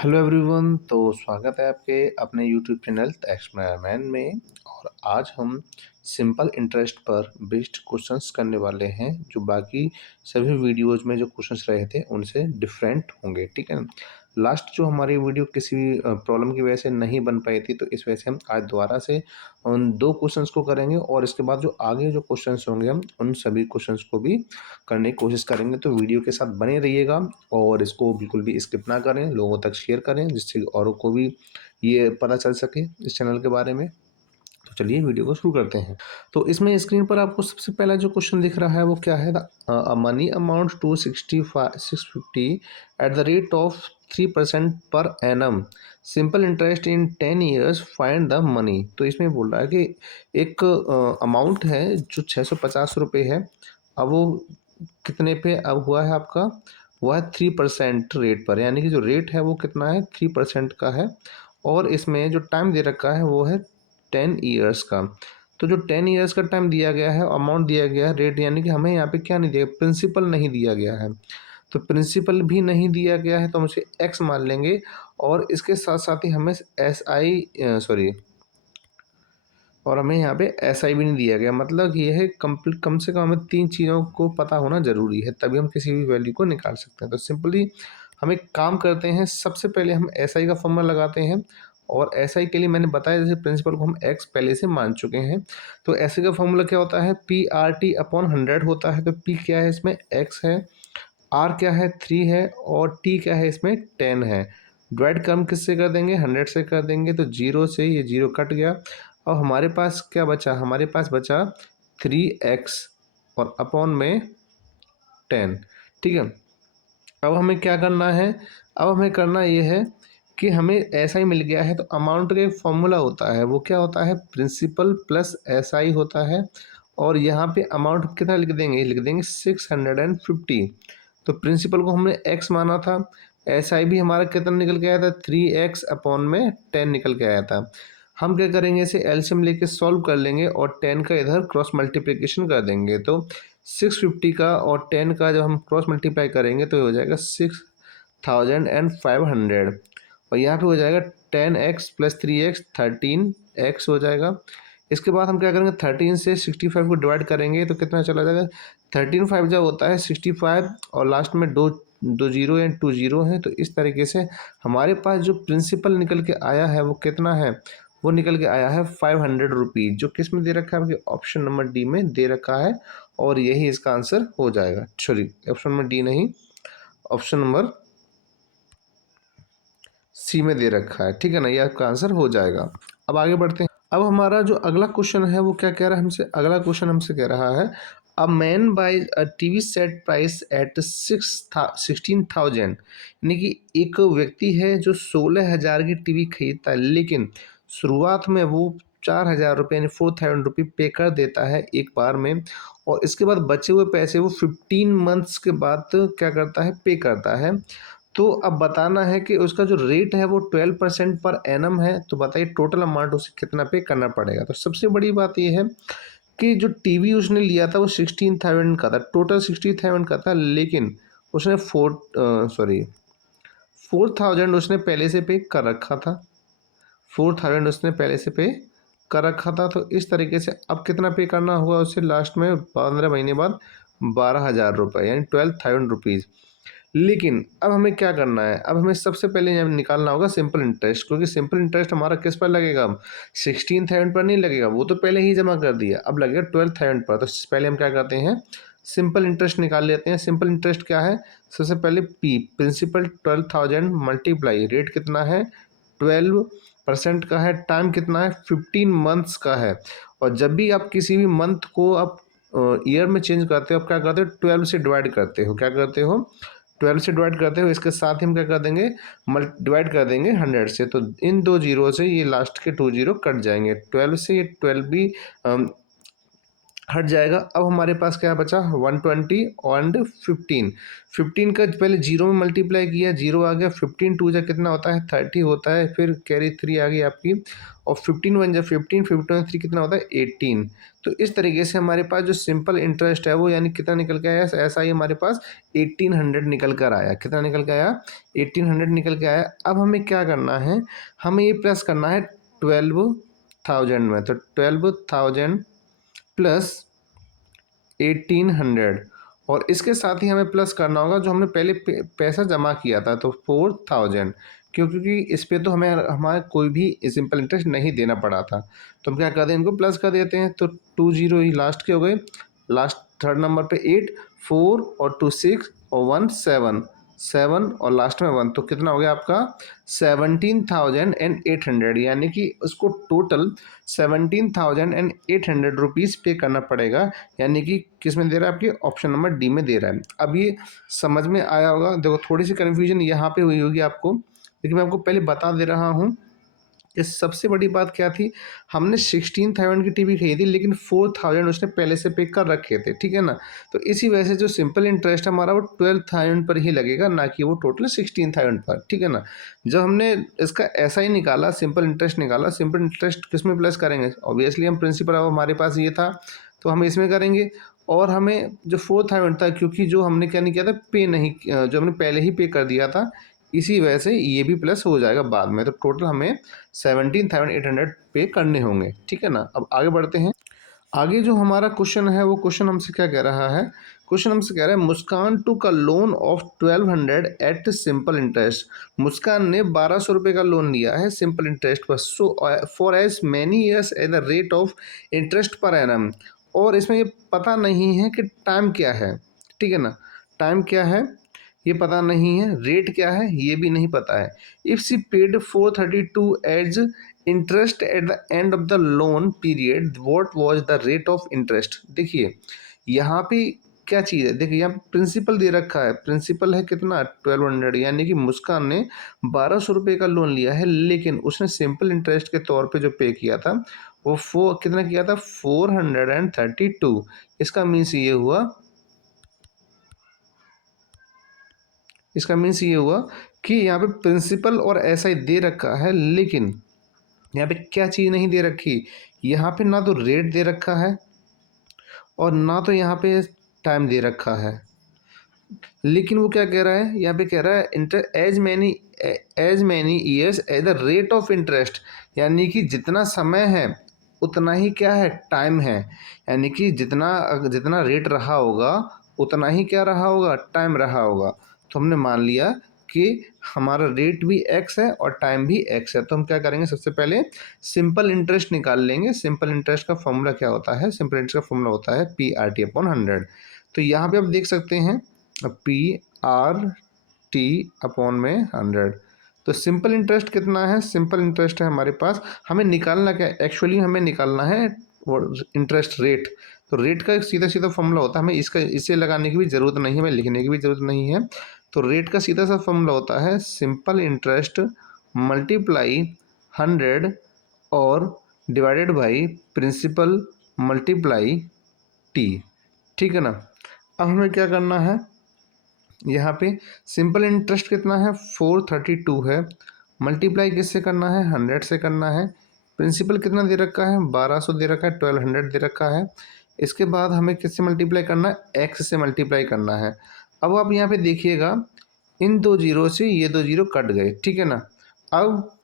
Hello everyone. तो स्वागत है आपके अपने यूट्यूब चैनल एक्सपेरिमेंट में। और आज हम सिंपल इंटरेस्ट पर बेस्ड क्वेश्चंस करने वाले हैं जो बाकी सभी वीडियोज में जो क्वेश्चंस रहे थे उनसे डिफरेंट होंगे। ठीक है। लास्ट जो हमारी वीडियो किसी प्रॉब्लम की वजह से नहीं बन पाई थी, तो इस वजह से हम आज दोबारा से उन दो क्वेश्चंस को करेंगे और इसके बाद जो आगे जो क्वेश्चंस होंगे हम उन सभी क्वेश्चंस को भी करने की कोशिश करेंगे। तो वीडियो के साथ बने रहिएगा और इसको बिल्कुल भी स्किप ना करें, लोगों तक शेयर करें जिससे औरों को भी ये पता चल सके इस चैनल के बारे में। तो चलिए वीडियो को शुरू करते हैं। तो इसमें स्क्रीन पर आपको सबसे पहला जो क्वेश्चन दिख रहा है वो क्या है, money amount to 650 at the rate of 3% per annum, simple interest in 10 years, find the money. तो इसमें बोल रहा है कि एक अमाउंट है जो 650 रुपये है। अब वो कितने पे अब हुआ है आपका, वो है 3% रेट पर, यानी कि जो रेट है वो कितना है 3% का है। और इसमें जो टाइम दे रखा है वो है 10 ईयर्स का। तो जो 10 ईयर्स का टाइम दिया गया है, अमाउंट दिया गया है, रेट, यानी कि हमें यहाँ पे क्या नहीं दिया, प्रिंसिपल नहीं दिया गया है। तो प्रिंसिपल भी नहीं दिया गया है तो हम उसे एक्स मान लेंगे। और इसके साथ साथ ही हमें एस आई सॉरी और हमें यहाँ पे एसआई भी नहीं दिया गया। मतलब ये है कंप्लीट, कम से कम हमें तीन चीज़ों को पता होना ज़रूरी है तभी हम किसी भी वैल्यू को निकाल सकते हैं। तो सिंपली हम एक काम करते हैं, सबसे पहले हम एसआई का फॉर्मूला लगाते हैं। और एसआई के लिए मैंने बताया जैसे प्रिंसिपल को हम एक्स पहले से मान चुके हैं। तो एसआई का फॉर्मूला क्या होता है, पी आर टी अपॉन 100 होता है। तो पी क्या है इसमें, एक्स है, आर क्या है 3 है, और टी क्या है इसमें 10 है। डिवाइड कम किससे कर देंगे, 100 से कर देंगे। तो जीरो से ये जीरो कट गया। और हमारे पास क्या बचा, हमारे पास बचा 3x और अपॉन में 10। ठीक है। अब हमें क्या करना है, अब हमें करना ये है कि हमें ऐसा ही मिल गया है। तो अमाउंट का एक फॉर्मूला होता है, वो क्या होता है, प्रिंसिपल प्लस एस आई होता है। और यहाँ पे अमाउंट कितना लिख देंगे, लिख देंगे 650। तो प्रिंसिपल को हमने एक्स माना था, एस आई भी हमारा कितना निकल के आया था, 3x अपॉन में 10 निकल के आया था। हम क्या करेंगे, इसे एलसीएम लेके सॉल्व कर लेंगे और 10 का इधर क्रॉस मल्टीप्लिकेशन कर देंगे। तो 650 का और 10 का जब हम क्रॉस मल्टीप्लाई करेंगे तो ये हो जाएगा 6500। और यहाँ पे हो जाएगा 10x प्लस 3x 13x हो जाएगा। इसके बाद हम क्या करेंगे, 13 से 65 को डिवाइड करेंगे तो कितना चला जाएगा, 13 5 जब होता है 65 और लास्ट में दो दो जीरो या 2 जीरो हैं। तो इस तरीके से हमारे पास जो प्रिंसिपल निकल के आया है वो कितना है, वो निकल के आया है 500 रुपीज़, जो किस में दे रखा है, आपके ऑप्शन नंबर डी में दे रखा है। और यही इसका आंसर हो जाएगा। सॉरी, ऑप्शन नंबर डी नहीं, ऑप्शन नंबर सी में दे रखा है। ठीक है ना, ये आपका आंसर हो जाएगा। अब आगे बढ़ते हैं। अब हमारा जो अगला क्वेश्चन है वो क्या कह रहा है हमसे, अगला क्वेश्चन हमसे कह रहा है, a man buys a TV set price at 16,000। यानी कि एक व्यक्ति है जो 16,000 की टीवी खरीदता है, लेकिन शुरुआत में वो 4,000 रुपये यानी 4,000 रुपये पे कर देता है एक बार में। और इसके बाद बचे हुए पैसे वो 15 मंथ्स के बाद क्या करता है, पे करता है। तो अब बताना है कि उसका जो रेट है वो 12% पर एनम है। तो बताइए टोटल अमाउंट उसे कितना पे करना पड़ेगा। तो सबसे बड़ी बात ये है कि जो टीवी उसने लिया था वो 16,000 का था, टोटल 60,000 का था, लेकिन उसने 4,000 उसने पहले से पे कर रखा था। 4,000 उसने पहले से पे कर रखा था। तो इस तरीके से अब कितना पे करना हुआ उसे लास्ट में 15 महीने बाद, 12,000 रुपये यानी 12,000 रुपीज़। लेकिन अब हमें क्या करना है, अब हमें सबसे पहले यहाँ निकालना होगा सिंपल इंटरेस्ट, क्योंकि सिंपल इंटरेस्ट हमारा किस पर लगेगा, 16,000 पर नहीं लगेगा, वो तो पहले ही जमा कर दिया, अब लगेगा 12,000 पर। तो पहले हम क्या करते हैं, सिंपल इंटरेस्ट निकाल लेते हैं। सिंपल इंटरेस्ट क्या है, सबसे पहले पी प्रिंसिपल 12,000 मल्टीप्लाई रेट कितना है 12% का है, टाइम कितना है 15 मंथ्स का है। और जब भी आप किसी भी मंथ को आप ईयर में चेंज करते हो, आप क्या करते हो 12 से डिवाइड करते हो, क्या करते हो 12 से डिवाइड करते हो। इसके साथ ही हम क्या कर देंगे, डिवाइड कर देंगे 100 से। तो इन दो जीरो से ये लास्ट के 2 जीरो कट जाएंगे, 12 से ये 12 भी हट जाएगा। अब हमारे पास क्या बचा 120 एंड 15। 15 का पहले जीरो में मल्टीप्लाई किया, जीरो आ गया, 15 टू जा कितना होता है 30 होता है, फिर कैरी 3 आ गई आपकी, और 15 वन जा 15, 15 3 कितना होता है 18। तो इस तरीके से हमारे पास जो सिंपल इंटरेस्ट है वो यानी कितना निकल के आया, ऐसा ही हमारे पास 1800 निकल कर आया। कितना निकल के आया 1800 निकल के आया। अब हमें क्या करना है, हमें ये प्लस करना है 12,000 में, तो 12,000 प्लस 1800, और इसके साथ ही हमें प्लस करना होगा जो हमने पहले पैसा जमा किया था, तो 4000, क्योंकि इस पे तो हमें हमारा कोई भी सिंपल इंटरेस्ट नहीं देना पड़ा था। तो हम क्या करते हैं, इनको प्लस कर देते हैं, तो 20 ही लास्ट के हो गए, लास्ट थर्ड नंबर पे 8, 4 और 2 6 और 1 7, 7 और लास्ट में 1, तो कितना हो गया आपका 17,800, यानी कि उसको टोटल 17,800 रुपीज़ पे करना पड़ेगा, यानी कि किस में दे रहा है, आपके ऑप्शन नंबर डी में दे रहा है। अब ये समझ में आया होगा, देखो थोड़ी सी कन्फ्यूजन यहाँ पे हुई होगी आपको, लेकिन मैं आपको पहले बता दे रहा हूँ कि सबसे बड़ी बात क्या थी, हमने 16,000 की टीवी खरीदी लेकिन 4,000 उसने पहले से पे कर रखे थे, ठीक है ना। तो इसी वजह से जो सिंपल इंटरेस्ट हमारा वो 12,000 पर ही लगेगा, ना कि वो टोटल 16,000 पर, ठीक है ना। जब हमने इसका ऐसा ही निकाला, सिंपल इंटरेस्ट निकाला, सिंपल इंटरेस्ट किस में प्लस करेंगे, ऑब्वियसली हम प्रिंसिपल अब हमारे पास ये था तो हम इसमें करेंगे, और हमें जो 4,000 था, क्योंकि जो हमने क्या नहीं किया था, पे नहीं, जो हमने पहले ही पे कर दिया था, इसी वजह से ये भी प्लस हो जाएगा बाद में, तो टोटल हमें 17,800 पे करने होंगे, ठीक है ना। अब आगे बढ़ते हैं। आगे जो हमारा क्वेश्चन है वो क्वेश्चन हमसे क्या कह रहा है, क्वेश्चन हमसे कह रहा है Muskan took a loan of 1200 at simple interest. Muskan ने 1200 रुपये का लोन लिया है सिंपल इंटरेस्ट पर, so for as many years at the rate of interest per annum, और इसमें ये पता नहीं है कि टाइम क्या है, ठीक है ना, टाइम क्या है ये पता नहीं है, रेट क्या है ये भी नहीं पता है। If she paid 432 as interest at the end of the loan period, what was the rate of interest. देखिए यहाँ पे क्या चीज़ है, देखिए यहाँ प्रिंसिपल दे रखा है, प्रिंसिपल है कितना 1200, यानी कि मुस्कान ने 1200 रुपये का लोन लिया है, लेकिन उसने सिंपल इंटरेस्ट के तौर पे जो पे किया था वो कितना किया था 432। इसका मीन्स ये हुआ, इसका मीन्स ये हुआ कि यहाँ पे प्रिंसिपल और ऐसा ही दे रखा है, लेकिन यहाँ पे क्या चीज़ नहीं दे रखी, यहाँ पे ना तो रेट दे रखा है और ना तो यहाँ पे टाइम दे रखा है। लेकिन वो क्या कह रहा है, यहाँ पे कह रहा है into as many years at the rate of interest, यानी कि जितना समय है उतना ही क्या है टाइम है, यानी कि जितना जितना रेट रहा होगा उतना ही क्या रहा होगा टाइम रहा होगा। तो हमने मान लिया कि हमारा रेट भी एक्स है और टाइम भी एक्स है, तो हम क्या करेंगे, सबसे पहले सिंपल इंटरेस्ट निकाल लेंगे। सिंपल इंटरेस्ट का फॉर्मूला क्या होता है, सिंपल इंटरेस्ट का फॉर्मूला होता है PRT/100। तो यहाँ पे आप देख सकते हैं PRT अपॉन में 100। तो सिंपल इंटरेस्ट कितना है, सिंपल इंटरेस्ट है हमारे पास, हमें निकालना क्या है, एक्चुअली हमें निकालना है इंटरेस्ट रेट। तो रेट का एक सीधा सीधा फॉर्मूला होता है, हमें इसका इसे लगाने की भी ज़रूरत नहीं है, हमें लिखने की भी ज़रूरत नहीं है। तो रेट का सीधा सा फॉर्मूला होता है सिंपल इंटरेस्ट मल्टीप्लाई 100 और divided by principal multiply T, ठीक है ना। अब हमें क्या करना है, यहाँ पे सिंपल इंटरेस्ट कितना है 432 है, मल्टीप्लाई किससे करना है 100 से करना है, प्रिंसिपल कितना दे रखा है 1200 दे रखा है, 1200 दे रखा है। इसके बाद हमें किससे मल्टीप्लाई करना है, एक्स से मल्टीप्लाई करना है। अब आप यहाँ पे देखिएगा इन दो जीरो से ये दो जीरो कट गए, ठीक है ना। अब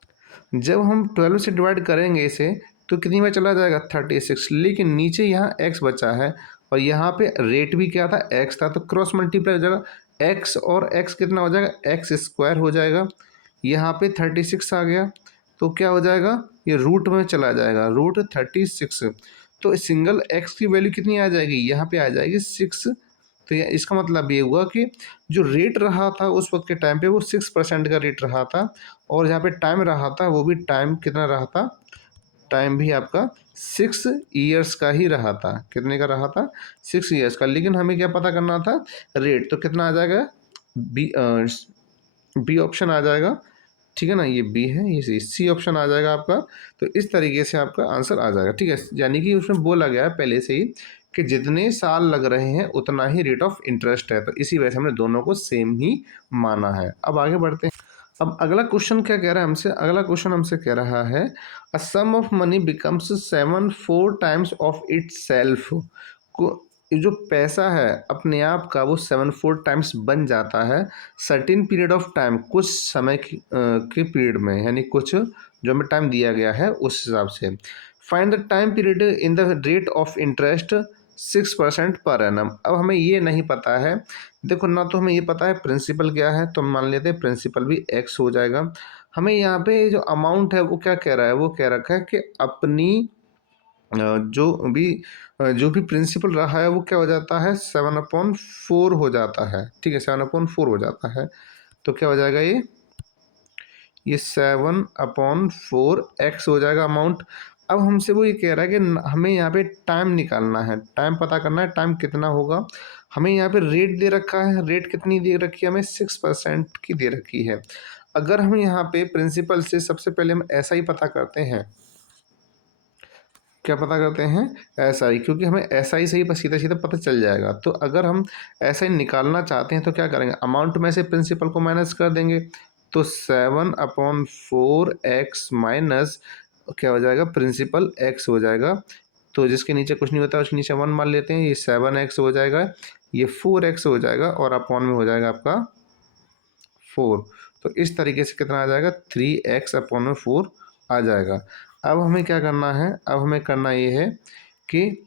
जब हम 12 से डिवाइड करेंगे इसे तो कितनी में चला जाएगा 36, लेकिन नीचे यहाँ x बचा है और यहाँ पे रेट भी क्या था x था, तो क्रॉस मल्टीप्लाई हो जाएगा, x और x कितना हो जाएगा एक्स स्क्वायर हो जाएगा। यहाँ पे 36 आ गया तो क्या हो जाएगा, ये रूट में चला जाएगा, रूट 36। तो सिंगल x की वैल्यू कितनी आ जाएगी, यहाँ पे आ जाएगी 6। तो इसका मतलब ये हुआ कि जो रेट रहा था उस वक्त के टाइम पे वो 6% का रेट रहा था, और जहाँ पे टाइम रहा था वो भी टाइम कितना रहा था, टाइम भी आपका 6 ईयर्स का ही रहा था। कितने का रहा था 6 ईयर्स का। लेकिन हमें क्या पता करना था रेट, तो कितना आ जाएगा बी ऑप्शन आ जाएगा, ठीक है ना, ये बी है, ये सी ऑप्शन आ जाएगा आपका। तो इस तरीके से आपका आंसर आ जाएगा, ठीक है, यानी कि उसमें बोला गया है पहले से ही कि जितने साल लग रहे हैं उतना ही रेट ऑफ इंटरेस्ट है, तो इसी वजह से हमने दोनों को सेम ही माना है। अब आगे बढ़ते हैं। अब अगला क्वेश्चन क्या कह रहा है हमसे, अगला क्वेश्चन हमसे कह रहा है a sum of money becomes 7 4 times of itself. को ये जो पैसा है अपने आप का वो 7 4 टाइम्स बन जाता है सर्टेन पीरियड ऑफ टाइम, कुछ समय के पीरियड में, यानी कुछ जो हमें टाइम दिया गया है उस हिसाब से। Find the time period in the rate of interest 6% per annum. अब हमें ये नहीं पता है, देखो ना तो हमें ये पता है प्रिंसिपल क्या है, तो हम मान लेते हैं प्रिंसिपल भी एक्स हो जाएगा। हमें यहाँ पे जो अमाउंट है वो क्या कह रहा है, वो कह रखा है कि अपनी जो भी प्रिंसिपल रहा है वो क्या हो जाता है 7/4 हो जाता है। ठीक है, 7/4 हो जाता है। तो क्या हो जाएगा ये 7/4 एक्स हो जाएगा अमाउंट। अब हमसे वो ये कह रहा है कि हमें यहाँ पे टाइम निकालना है, टाइम पता करना है, टाइम कितना होगा। हमें यहाँ पे रेट दे रखा है, रेट कितनी दे रखी है हमें 6% की दे रखी है। अगर हम यहाँ पे प्रिंसिपल से सबसे पहले हम ऐसा ही पता करते हैं, क्या पता करते हैं ऐसा ही, क्योंकि हमें ऐसा ही सही सीधा सीधा पता चल जाएगा। तो अगर हम ऐसा ही निकालना चाहते हैं तो क्या करेंगे, अमाउंट में से प्रिंसिपल को माइनस कर देंगे। तो 7/4 एक्स माइनस क्या हो जाएगा प्रिंसिपल एक्स हो जाएगा। तो जिसके नीचे कुछ नहीं होता उसके नीचे 1 मान लेते हैं, ये 7x हो जाएगा, ये 4x हो जाएगा और अपॉन में हो जाएगा आपका 4। तो इस तरीके से कितना आ जाएगा 3x/4 आ जाएगा। अब हमें क्या करना है, अब हमें करना ये है कि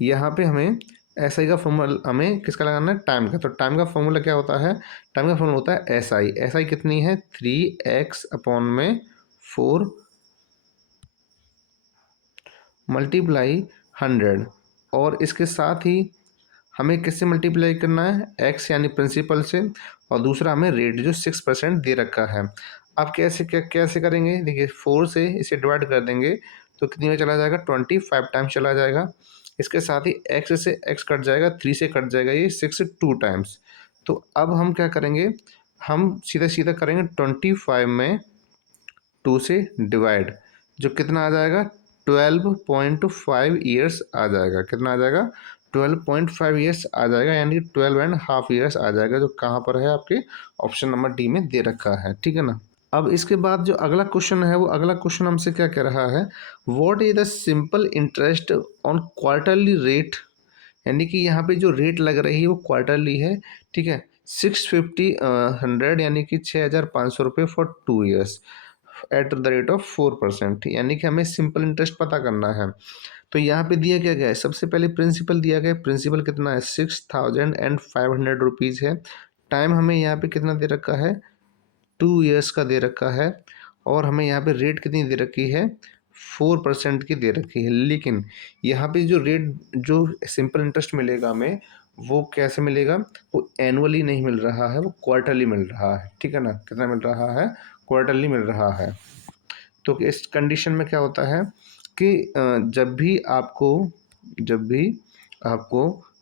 यहाँ पे हमें एस आई का फॉर्मूला हमें किसका लगाना है, टाइम का। तो टाइम का फॉर्मूला क्या होता है, टाइम का फॉर्मूला होता है एस आई। एस आई कितनी है 3x/4 मल्टीप्लाई 100, और इसके साथ ही हमें किससे मल्टीप्लाई करना है, एक्स यानी प्रिंसिपल से, और दूसरा हमें रेट जो 6% दे रखा है। अब कैसे करेंगे, देखिए 4 से इसे डिवाइड कर देंगे तो कितनी में चला जाएगा 25 टाइम्स चला जाएगा। इसके साथ ही एक्स से एक्स कट जाएगा, 3 से कट जाएगा, ये 6 2 टाइम्स। तो अब हम क्या करेंगे, हम सीधा सीधा करेंगे 25 में 2 से डिवाइड, जो कितना आ जाएगा 12.5 ईयर्स आ जाएगा। कितना आ जाएगा 12.5 ईयर्स आ जाएगा, यानी 12.5 ईयर्स आ जाएगा, जो कहाँ पर है आपके ऑप्शन नंबर डी में दे रखा है। ठीक है ना। अब इसके बाद जो अगला क्वेश्चन है, वो अगला क्वेश्चन हमसे क्या कह रहा है, what is the simple interest on quarterly rate, यानी कि यहाँ पे जो रेट लग रही है वो क्वार्टरली है। ठीक है, 650 यानी कि 6,500 रुपये for 2 years at the rate of 4%, यानी कि हमें सिंपल इंटरेस्ट पता करना है। तो यहाँ पे दिया क्या गया है, सबसे पहले प्रिंसिपल दिया गया है, प्रिंसिपल कितना है 6,500 रुपीज़ है। टाइम हमें यहाँ पे कितना दे रखा है 2 ईयर्स का दे रखा है, और हमें यहाँ पे रेट कितनी दे रखी है 4% की दे रखी है। लेकिन यहाँ पे जो रेट जो सिंपल इंटरेस्ट मिलेगा हमें वो कैसे मिलेगा, वो एनुअली नहीं मिल रहा है, वो क्वार्टरली मिल रहा है। ठीक है ना, कितना मिल रहा है क्वार्टरली मिल रहा है। तो इस कंडीशन में क्या होता है कि जब भी आपको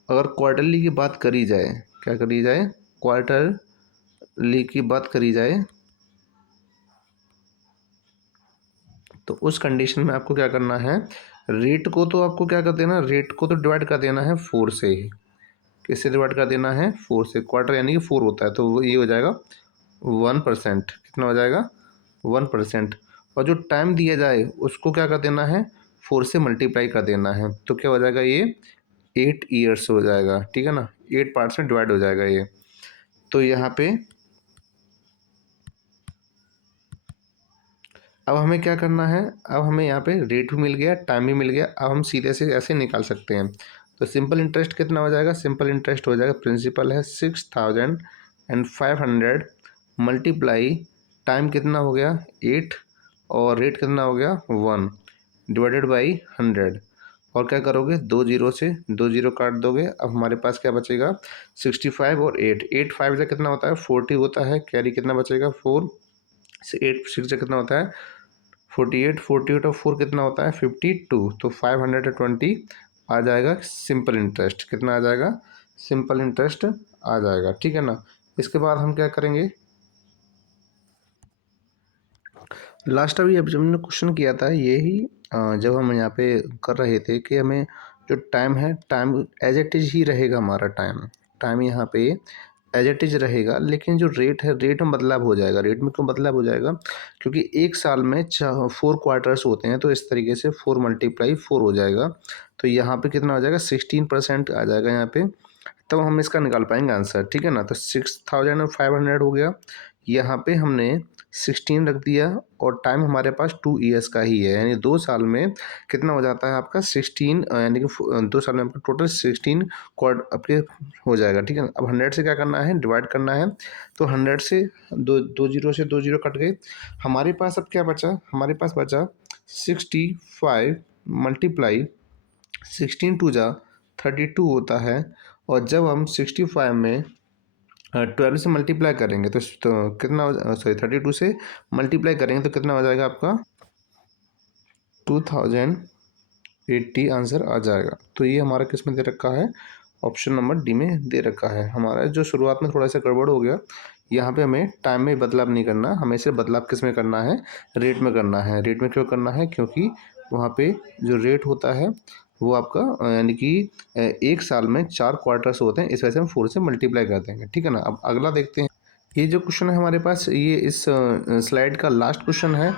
अगर क्वार्टरली की बात करी जाए, क्या करी जाए क्वार्टरली की बात करी जाए, तो उस कंडीशन में आपको क्या करना है, रेट को तो आपको क्या कर देना, रेट को तो डिवाइड कर देना है 4 से ही। किससे डिवाइड कर देना है 4 से, क्वार्टर यानी कि 4 होता है, तो वो ये हो जाएगा 1%। कितना हो जाएगा 1%। और जो टाइम दिया जाए उसको क्या कर देना है 4 से मल्टीप्लाई कर देना है, तो क्या हो जाएगा ये 8 ईयर्स हो जाएगा। ठीक है ना, 8 पार्ट में डिवाइड हो जाएगा ये। तो यहाँ पे अब हमें क्या करना है, अब हमें यहाँ पे रेट भी मिल गया, टाइम भी मिल गया। अब हम सीधे से ऐसे निकाल सकते हैं। तो सिंपल इंटरेस्ट कितना हो जाएगा, सिंपल इंटरेस्ट हो जाएगा, प्रिंसिपल है 6,500 मल्टीप्लाई टाइम कितना हो गया 8, और रेट कितना हो गया 1 डिवाइडेड बाई 100। और क्या करोगे, 2 जीरो से 2 जीरो काट दोगे। अब हमारे पास क्या बचेगा 65 और 8 5 से कितना होता है 40 होता है, कैरी कितना बचेगा 4 से 8 6 से कितना होता है 48 और 4 कितना होता है 52। तो 520 आ जाएगा सिंपल इंटरेस्ट। कितना आ जाएगा सिंपल इंटरेस्ट आ जाएगा। ठीक है ना। इसके बाद हम क्या करेंगे, लास्ट अभी जब हमने क्वेश्चन किया था यही, जब हम यहाँ पे कर रहे थे कि हमें जो टाइम है, टाइम एज इट इज़ ही रहेगा हमारा टाइम। टाइम यहाँ पे एज इट इज़ रहेगा, लेकिन जो रेट है, रेट में बदलाव हो जाएगा। रेट में क्यों बदलाव हो जाएगा? क्योंकि एक साल में 4 क्वार्टर्स होते हैं, तो इस तरीके से 4 × 4 हो जाएगा। तो यहाँ पे कितना हो जाएगा? 16% आ जाएगा यहाँ पे। तब हम इसका निकाल पाएंगे आंसर, ठीक है ना। तो 6500 हो गया। यहाँ पे हमने 16 रख दिया और टाइम हमारे पास 2 ईयर्स का ही है, यानी 2 साल में कितना हो जाता है आपका 16, यानी कि 2 साल में आपका टोटल 16 क्वार्ट आपके हो जाएगा, ठीक है ना। अब 100 से क्या करना है? डिवाइड करना है। तो 100 से दो जीरो से 2 जीरो कट गए। हमारे पास अब क्या बचा? हमारे पास बचा 65 मल्टीप्लाई 16 टू जा 32 होता है। और जब हम 65 में 12 से मल्टीप्लाई करेंगे तो कितना, सॉरी 32 से मल्टीप्लाई करेंगे तो कितना हो जाएगा आपका? 2080 आंसर आ जाएगा। तो ये हमारा किस में दे रखा है? ऑप्शन नंबर डी में दे रखा है। हमारा जो शुरुआत में थोड़ा सा गड़बड़ हो गया, यहाँ पे हमें टाइम में बदलाव नहीं करना, हमें सिर्फ बदलाव किस में करना है? रेट में करना है। रेट में क्यों करना है? क्योंकि वहाँ पे जो रेट होता है वो आपका यानी कि एक साल में 4 क्वार्टर्स होते हैं, इस वजह से हम 4 से मल्टीप्लाई कर देंगे, ठीक है ना। अब अगला देखते हैं। ये जो क्वेश्चन है हमारे पास, ये इस स्लाइड का लास्ट क्वेश्चन है।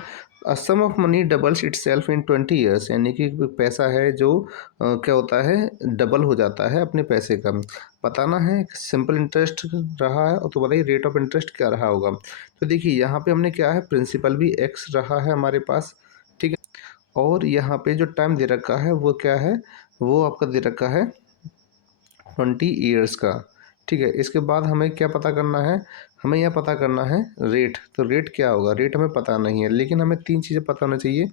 Sum of money doubles itself in 20 years, यानी कि पैसा है जो क्या होता है? डबल हो जाता है अपने पैसे का। बताना है सिंपल इंटरेस्ट रहा है, और तो बताइए रेट ऑफ इंटरेस्ट क्या रहा होगा। तो देखिए यहाँ पे हमने क्या है? प्रिंसिपल भी एक्स रहा है हमारे पास, ठीक है। और यहाँ पे जो टाइम दे रखा है वो क्या है? वो आपका दे रखा है 20 ईयर्स का, ठीक है। इसके बाद हमें क्या पता करना है? हमें यह पता करना है रेट। तो रेट क्या होगा? रेट हमें पता नहीं है, लेकिन हमें 3 चीज़ें पता होना चाहिए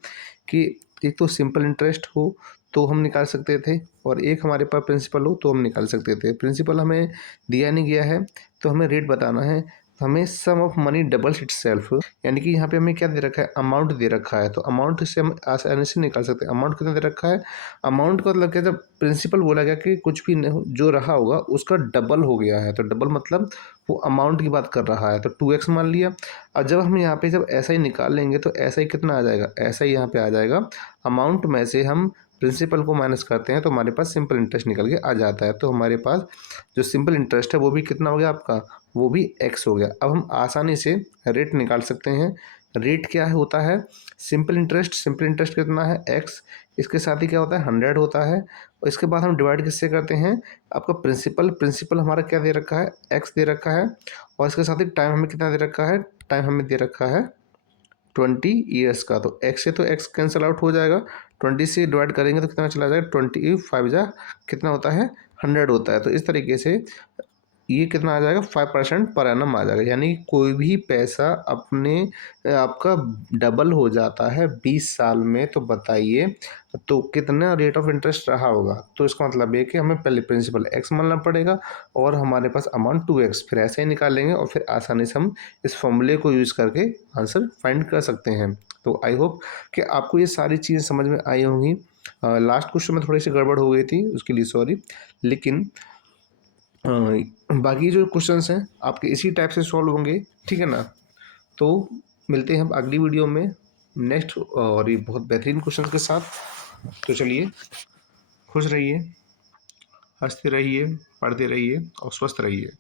कि एक तो सिंपल इंटरेस्ट हो तो हम निकाल सकते थे, और एक हमारे पास प्रिंसिपल हो तो हम निकाल सकते थे। प्रिंसिपल हमें दिया नहीं गया है तो हमें रेट बताना है। हमें सम ऑफ मनी डबल्स इटसेल्फ, यानी कि यहाँ पे हमें क्या दे रखा है? अमाउंट दे रखा है। तो अमाउंट से हम आसानी से निकाल सकते हैं। अमाउंट कितना दे रखा है? अमाउंट का मतलब क्या? जब प्रिंसिपल बोला गया कि कुछ भी जो रहा होगा उसका डबल हो गया है, तो डबल मतलब वो अमाउंट की बात कर रहा है, तो 2x मान लिया। अब जब हम यहाँ पे जब ऐसा ही निकाल लेंगे तो ऐसा ही कितना आ जाएगा? ऐसा ही यहाँ पे आ जाएगा। अमाउंट में से हम प्रिंसिपल को माइनस करते हैं तो हमारे पास सिंपल इंटरेस्ट निकल के आ जाता है। तो हमारे पास जो सिंपल इंटरेस्ट है वो भी कितना हो गया आपका? वो भी x हो गया। अब हम आसानी से रेट निकाल सकते हैं। रेट क्या है होता है? Simple interest. सिंपल इंटरेस्ट कितना है? x। इसके साथ ही क्या होता है? 100 होता है। और इसके बाद हम डिवाइड किससे करते हैं? आपका प्रिंसिपल। प्रिंसिपल हमारा क्या दे रखा है? x दे रखा है। और इसके साथ ही टाइम हमें कितना दे रखा है? टाइम हमें दे रखा है 20 ईयर्स का। तो x से तो x कैंसिल आउट हो जाएगा। 20 से डिवाइड करेंगे तो कितना चला जाएगा? 25 जा कितना होता है? 100 होता है। तो इस तरीके से ये कितना आ जाएगा? 5% पर एनम आ जाएगा। यानी कोई भी पैसा अपने आपका डबल हो जाता है 20 साल में, तो बताइए तो कितना रेट ऑफ इंटरेस्ट रहा होगा। तो इसका मतलब ये कि हमें पहले प्रिंसिपल x मानना पड़ेगा और हमारे पास अमाउंट 2x, फिर ऐसे ही निकालेंगे और फिर आसानी से हम इस फॉर्मूले को यूज़ करके आंसर फाइंड कर सकते हैं। तो आई होप कि आपको ये सारी चीज़ें समझ में आई होंगी। लास्ट क्वेश्चन में थोड़ी सी गड़बड़ हो गई थी, उसके लिए सॉरी। लेकिन बाकी जो क्वेश्चंस हैं आपके इसी टाइप से सॉल्व होंगे, ठीक है ना। तो मिलते हैं हम अगली वीडियो में नेक्स्ट और ये बहुत बेहतरीन क्वेश्चन के साथ। तो चलिए, खुश रहिए, हंसते रहिए, पढ़ते रहिए और स्वस्थ रहिए।